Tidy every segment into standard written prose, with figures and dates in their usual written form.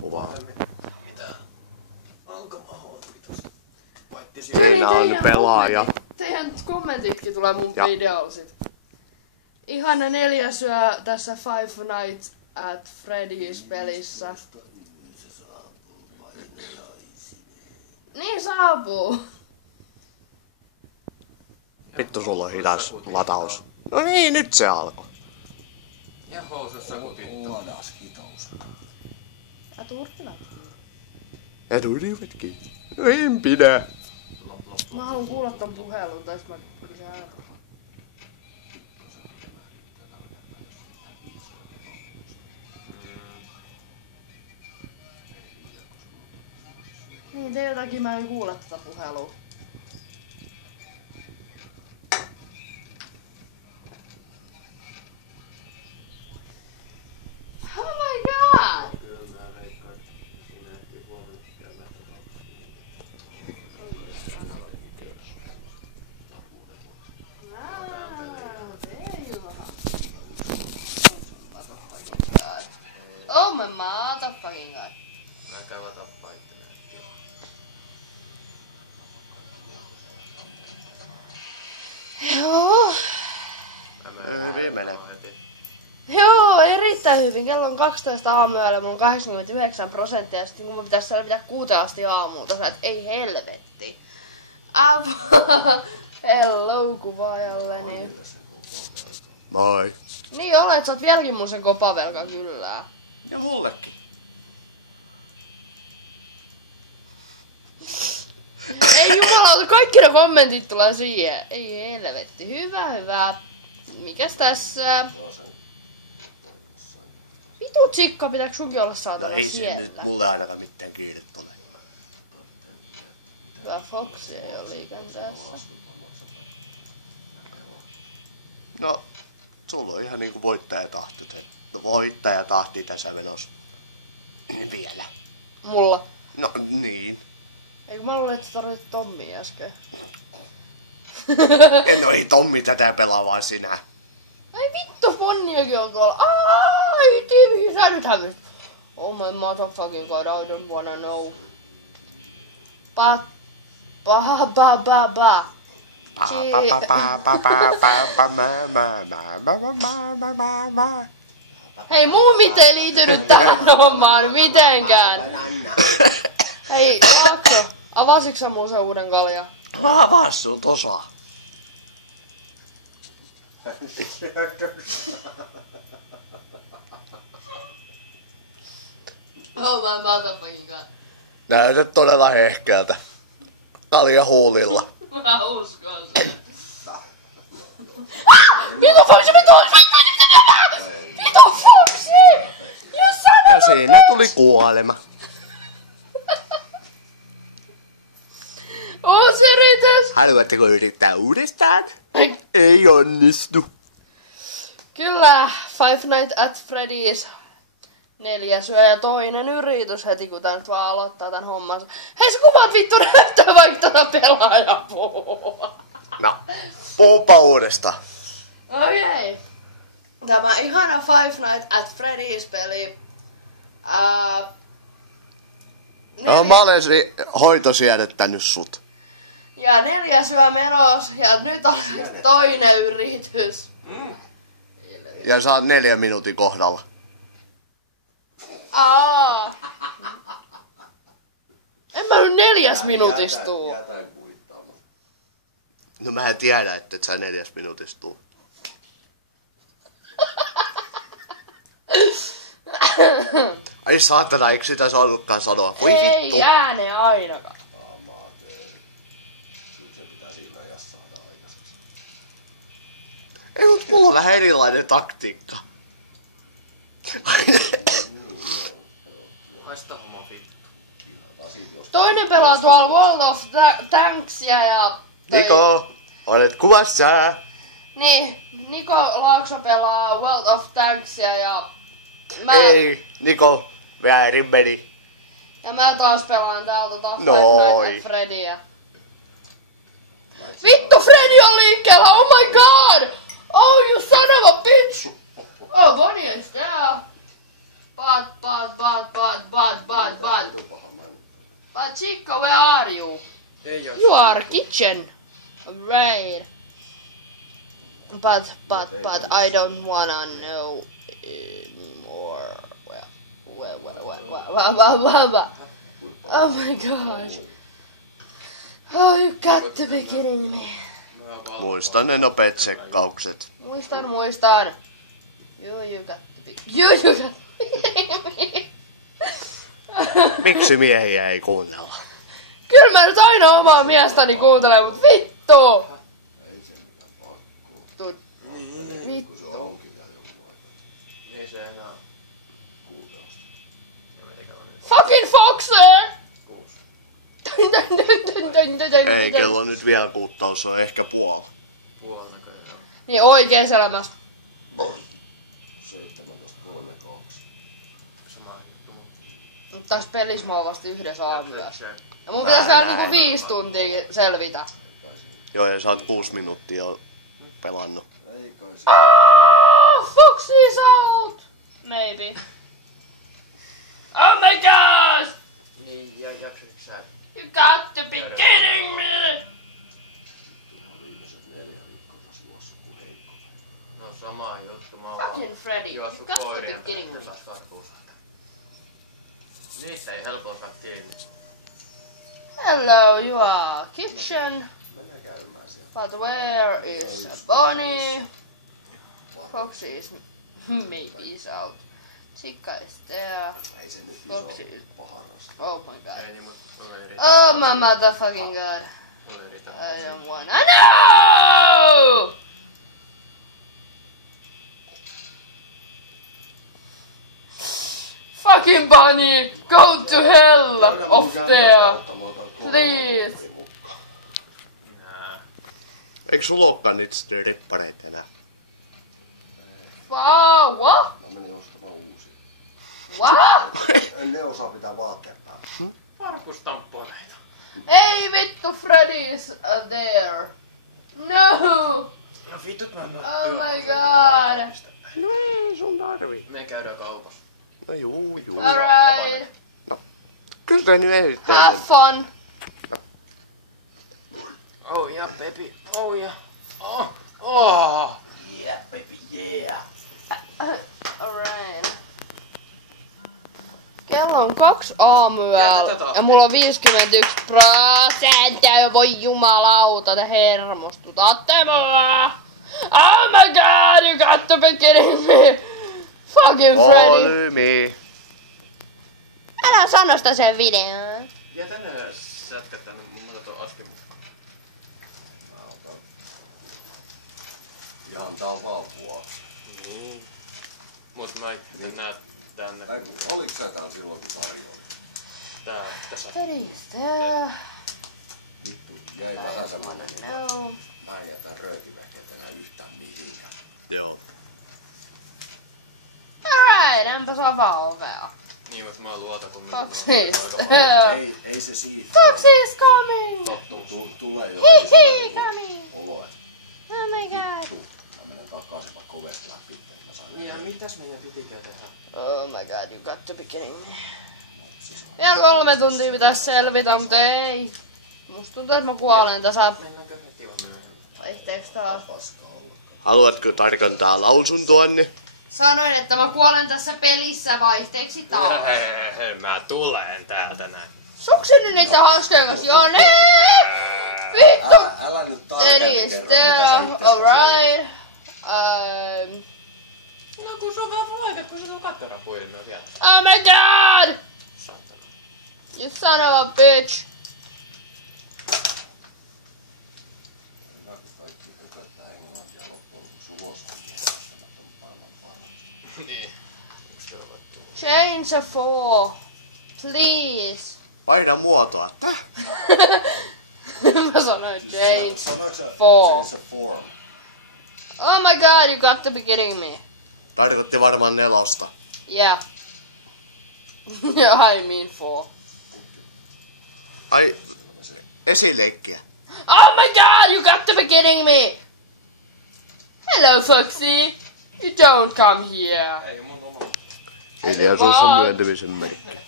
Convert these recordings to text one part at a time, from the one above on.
Kuvaa. Mitä? Alkamahoon vitus. Siinä on pelaaja. Teidän kommentitkin tulee mun Ja. videolla sit. Ihana 4 yö tässä Five Nights at Freddy's pelissä. Niin saapuu. Vittu, sulla on hidas lataus. No niin, nyt se alkoi. Ja housussa kutittu. Ladas hitous. Ja turpina. Ja tulivatkin. No en pidä. Mä haluan kuulla ton puhelun, tai mä lisää ääntä. Niin, teiltäkin mä en kuule tätä puhelua. Oh my god! Oh my motherfucking god. Mä käyn tappaa ittenään. Joo. Joo, erittäin hyvin. Kello on 12 aamuyöllä, mun on 89%, ja sitten kun mun pitäisi selvitä 6 asti aamulta, sä et ei helvetti. Hello kuvaajalleni. Moi. Niin olet, sä oot vieläkin mun sen kopavelka kyllä. Ja mullekin. Ei jumalauta, kaikki ne kommentit tulee siihen. Ei helvetti, hyvä. Mikäs tässä? Vitu tsikka, pitääkö sunkin olla saatana siellä? mulle ainakaan mitään kiirettä ole. Hyvä Foxy ei ole liikenteessä. No, sulla on ihan niinku voittajatahti. Voittajatahti tässä vedossa. Vielä. Mulla. No niin. Eikö mä luulin, että sä tarvitset Tommia äsken? No ei Tommi tätä pelaa, vaan sinä. Ai vittu, Bonniakin on tuolla. Ai, Tiivi, sä nyt hävisit. Oh my motherfucking god, I don't wanna know. Ba. Hei, muumit ei liitynyt tähän hommaan mitenkään. Hei, Laakso, avasitko sä mun sen uuden kalja? Avaa sut osaa. Oh my motherfucking god. Näytät todella hehkeältä. Kalja huulilla. Mä uskon sen. Vitu Foxy, Vitu Foxy! You son Ja of a siinä bitch! tuli kuolema. On se yritys! Haluatteko yrittää uudestaan? Ei onnistu. Kyllä, Five Nights at Freddy's 4 yö ja toinen yritys heti kun tää nyt vaan aloittaa tän hommansa. Hei sä kuvat vittu näyttää vaikka tätä pelaajapua. No, puhupa uudestaan. Okei. Tämä ihana Five Nights at Freddy's peli. No, mä olen hoitosiedättänyt sut. Ja 4 yö menos ja nyt on toinen yritys. Ja sä oot 4 minuutin kohdalla. En mä nyt 4 minuutissa tuu. No mä en tiedä, että et sä 4 minuutissa tuu. Ai saatana, eikö sitä saanutkaan sanoa? Voi vittu. Ei ääne ainakaan. Ei, mut mulla on vähän erilainen taktiikka. Haista homma vittu. Toinen pelaa tuolla World of Tanksia ja... Niko, olet kuvassa. Niin, Niko Laakso pelaa World of Tanksia ja... Ei, Niko, väärin meni. Ja mä taas pelaan täältä Five Noi. Nights at Freddyä. Vittu, Freddy on liikkeellä! Oh my god! Oh, you son of a bitch! Oh, Bonnie is there. But. Chico, where are you? Ei oo. You are kitchen. Right. But I don't wanna know anymore. Well. Oh my gosh. Oh, you got to be kidding me. Muistan ne nopeat tsekkaukset. Muistan. You got to be kidding me. Miksi miehiä ei kuunnella? Kyllä mä nyt aina omaa miestäni kuuntelen, mut vittu! Vittu. Ei se enää. Fucking Foxy! Ei kello nyt vielä 6, se on ehkä puoli. Puolako joo. Niin oikees elämässä. 17.32. Sama juttu mun. Mut tässä pelissä mä oon vasta 1 aamuyössä. Se. Ja mun pitäis vielä niinku 5 tuntia selvitä. Joo, ja sä oot 6 minuuttia pelannut. Foxy's out! Maybe. Oh my gosh! Niin, ja jaksatko sä? You got to be kidding me! No sama juttu, mä oon Fucking Freddy, you juossut got to be koirien kidding me. perästä taas karkuun saada. Niistä ei helpoin saa kiinni. Hello, you are kitchen. But where is Bonnie? Foxy is maybe is out. Chica is there. Foxy is... Oh my god. Ei niin, mut mulla ei riitä. Oh my motherfucking god. Mulla ei riitä. I don't wanna know! Fucking Bonnie! Go to hell off there! Please! Nää. Eikö sulla olekaan niitä rippareita enää? Wow, what? Mä menin ostamaan uusia. What? Ne osaa pitää vaatteet päällä. Varpustamponeita. Hey vittu, Freddy's there! No! No vitut mä en oo Oh my god! No ei sun tarvii. Me käydään kaupassa. No juu. Alright! Kyllä tää nyt ei. Have fun! Oh yeah baby, oh yeah. Oh. Yeah, baby, yeah. Alright. Kello on 2 aamuyöllä ja mulla on 51%. Voi jumalauta, te hermostutatte mua. Oh my god, you got to be kidding me. Fucking Freddy. Volyymi. Älä sano sitä sen videoon. Jää tänne sätkät tänne, mä otan tuon askin mukaan. Ihan talvaan vuosi. Niin. Mut mä en näe tänne. Oliko sä täällä silloin kun tarjoin? Tää, tässä. Freddy's there. Vittu, jäi vähän semmonen. No. Mä en jätä röökiväkeet enää yhtään mihinkään. Joo. Alright, enpä saa valvea. Niin, mut mä luotan kun Foxy's there. Ei se siitä. Foxy's coming. Tulee jo. Hihi, coming. Olo, et Oh my god. mä menen takaisin vaikka ovesta läpi, että mä saan. Niin, ja mitäs meidän pitikään tehdä? Oh my god, you got to be kidding me. Vielä 3 tuntia pitäis selvitä, mutta ei. Musta tuntuu, että mä kuolen tässä. Mennäänkö heti vai myöhemmin? Vaihteeks taas? Haluatko tarkentaa lausuntoanne? Sanoin, että mä kuolen tässä pelissä vaihteeksi taas. Mä tulen täältä näin. Suksi nyt niitä hanskoja kanssa, joo ne! Vittu! Älä nyt tarkemmin It is kerro, there, mitä sä alright. No kun se on vähän vaikea, kun se on katterapuilmia vielä. Oh my god! Saatana. You son of a bitch! Kaikki hököttää englantia loppuun, kun suos on maailman paras. Niin. Onks teillä vattu? Change a 4. Please. Paina muotoa. Mä sanoin change. Sanoitko sä Four. change the form? Oh my god, you got to be kidding me. Tarkoitti varmaan 4. Yeah. I mean 4. Ai, esileikkiä. Oh my god, you got to be kidding me! Hello, Foxy. You don't come here. Ei mun oma. Hiljaisuus on myöntymisen merkki.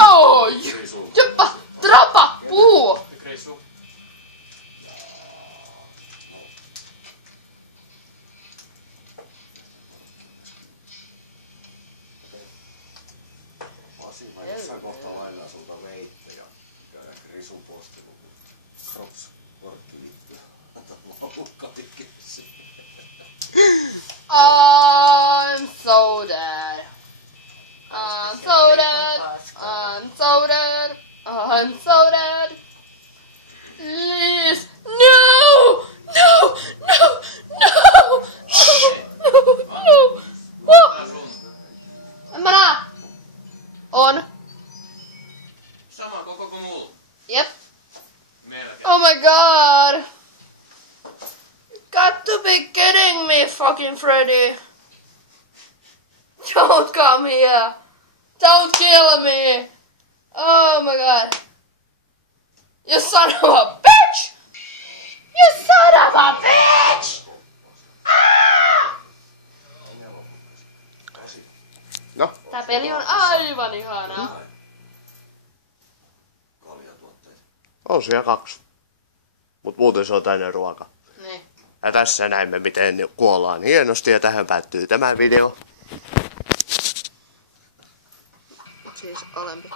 Oh, you... Dropa puu! Krisu. Pasi, mä jossain kohtaa lainaan sulta veittä ja käydään Krisun postelu. Krops, korttiliittyy. Lukkatikkeessa. I'm so dead. I'm so dead. I'm so dead. I'm so dead. Please. No! No! No! No! No! No! Tää sun. En mä näe. On. Sama koko kuin mulla. Jep. Melkein. Oh my god. Got to be kidding me, fucking Freddy. Don't come here. Don't kill me. Oh my god. You son of a bitch! You son of a bitch! Ah! No, Tää peli on aivan ihanaa. Kaljatuotteet. on siellä 2. Mut muuten se on täynnä ruoka. Niin. Ja tässä näemme miten kuollaan hienosti ja tähän päättyy tämä video. Siis alempi.